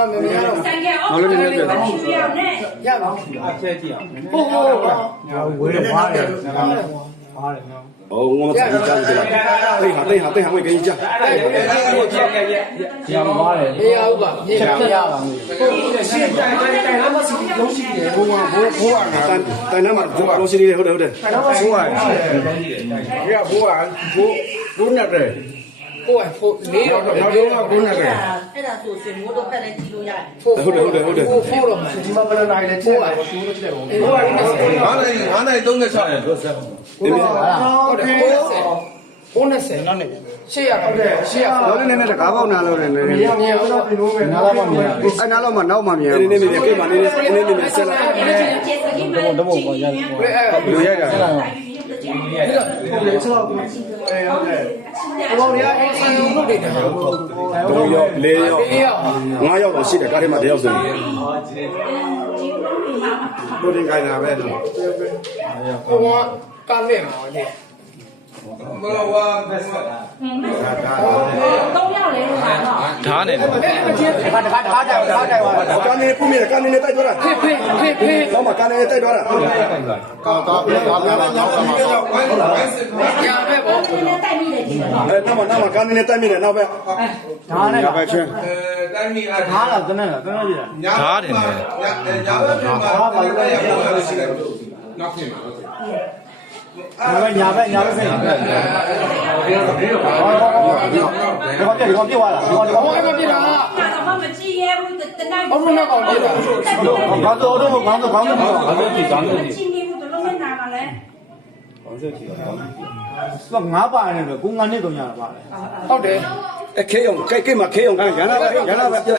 ငါလည်းနည်းနည်းပြရပါဘူးအချက်ကြည့်အောင်ဟုတ်ဝေးတော့ပါတယ်ပါတယ်နော်哦，我们自己家的啦。等一下，我给你讲。讲话嘞，没有吧？没有吧？现在他们是东西的，不玩，但他们东西的，好的。不玩，不要不玩，不那个。不玩，没有，不那个。အဲ့ဒါဆိုရှင်မိုးတော့ဖက်လိုက်ကြည့်လို့ရတယ်ဟုတ်တယ်ဖို့လို့ဒီမှာဘယ်လိုလိုက်လဲချက်လိုက်ဘူးလို့ချက်တယ်ဘူး9နိုင်36ရဟုတ်ဆက်ဟုတ်တယ်90နောက်နေရှေ့ရဟုတ်တယ်ရှေ့ရလောနေနဲ့တကားပေါက်နာလို့နေနေမြင်တော့ဒီလိုပဲနားတော့မမြင်အဲ့နားတော့မှနောက်မှမြင်နေနေကိမနေနေဆက်လာတော့ပေါ်ရလူရိုက်တာဒီလိုချက်တော့ဟုတ်တယ်ဘောရအေးအေးလုပ်နေတယ်3ယောက်4ယောက်5ယောက်တော့ရှိတယ်ကားထဲမှာ1ယောက်ဆိုရင်ဘုရင်ခိုင်းတာပဲနော်ဟိုကကလည်းမှာလေမလောဝါမက်ဆာ3ယောက်လဲလို့ကတော့ဓာတ်နေတယ်အဲ့ဒီချင်းတခါတိုင်သွားကနေပုံမြင်ကနေနဲ့တိုက်သွားတာဖေးတော့မှကနေနဲ့တိုက်သွားတာကာပြားရပဲပေါ့ နည်းနည်းတိုက်မိတယ်ဒီလိုနောက်မှကနေနဲ့တိုက်မိတယ်နောက်ပဲဓာတ်နဲ့ပဲချင်းတိုင်းမိဓာတ်လားတနက်လားတနက်ကြီးလားဓာတ်နေတယ်ညာဘက်ပြန်မှာဓာတ်ပါလို့ရရတယ်ရှိတယ်နောက်ပြင်မှာညာဘက်စိတ်ဒီကောင်ပြသွားလားဒီကောင်ပြတာဒါတော့မကြည့်ရဘူးတနိုင်ဘုံနဲ့ကောင်ပြတာဘာတော့တော့ခေါင်းတော့ကြည့်ကြည့်နေဘူးတော့လုံးနဲ့နာပါလဲငါးပါနေတယ်ကိုငါနဲ့တော့ညာပါတယ်ဟုတ်တယ်ခဲအောင်ကိတ်မှာခဲအောင်ရနာပဲ